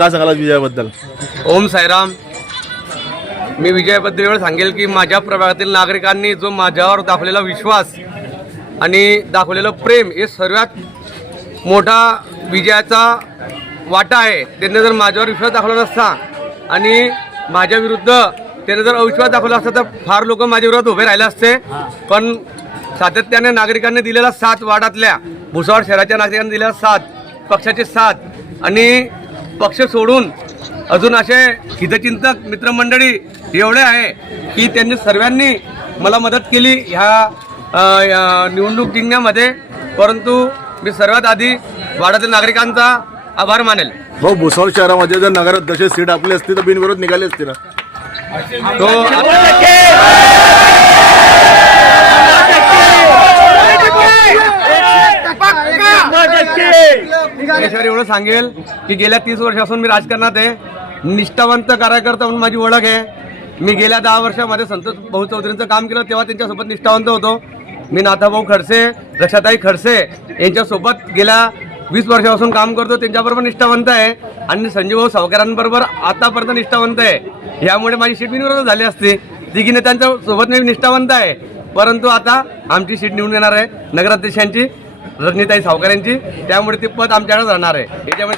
काय सांगाल आज विजयाबद्दल? ओम साईराम. मी विजयाबद्दल एवढं सांगेल की माझ्या प्रभागातील नागरिकांनी जो माझ्यावर दाखवलेला विश्वास आणि दाखवलेलं प्रेम हे सर्वात मोठा विजयाचा वाटा आहे. त्यांनी जर माझ्यावर विश्वास दाखवला नसता आणि माझ्या विरुद्ध त्याने जर अविश्वास दाखवला असता तर फार लोक माझ्या विरोधात उभे राहिले असते. पण सातत्याने नागरिकांनी दिलेला साथ वाडातल्या भुसावळ शहराच्या नागरिकांनी दिलेला साथ पक्षाची साथ आणि पक्ष सोडून अजून असे हितचिंतक मित्रमंडळी एवढे आहे की त्यांनी सर्वांनी मला मदत केली ह्या निवडणूक जिंकण्यामध्ये. परंतु मी सर्वात आधी वाड्यातील नागरिकांचा आभार मानेल. भाऊ भुसावळ शहरामध्ये जर नगराध्यक्ष सीट आपली असती तर बिनविरोध निघाली असती ना? तो याच्यावर एवढं सांगेल की गेल्या तीस वर्षापासून मी राजकारणात आहे. निष्ठावंत कार्यकर्ता म्हणून माझी ओळख आहे. मी गेल्या दहा वर्षामध्ये संतोष भाऊ चौधरींचं काम केलं तेव्हा त्यांच्यासोबत निष्ठावंत होतो. मी नाथाभाऊ खडसे रक्षाताई खडसे यांच्यासोबत गेल्या वीस वर्षापासून काम करतो. त्यांच्याबरोबर निष्ठावंत आहे. आणि संजीवभाऊ सावकारांबरोबर आतापर्यंत निष्ठावंत आहे. यामुळे माझी सीट बिनविरोध झाली असते. तिघी नेत्यांच्या सोबत मी निष्ठावंत आहे. परंतु आता आमची सीट निवडून येणार आहे. नगराध्यक्षांची रजनीताई सावकारांची त्यामुळे ते पद आमच्याकडे राहणार आहे. याच्यामुळे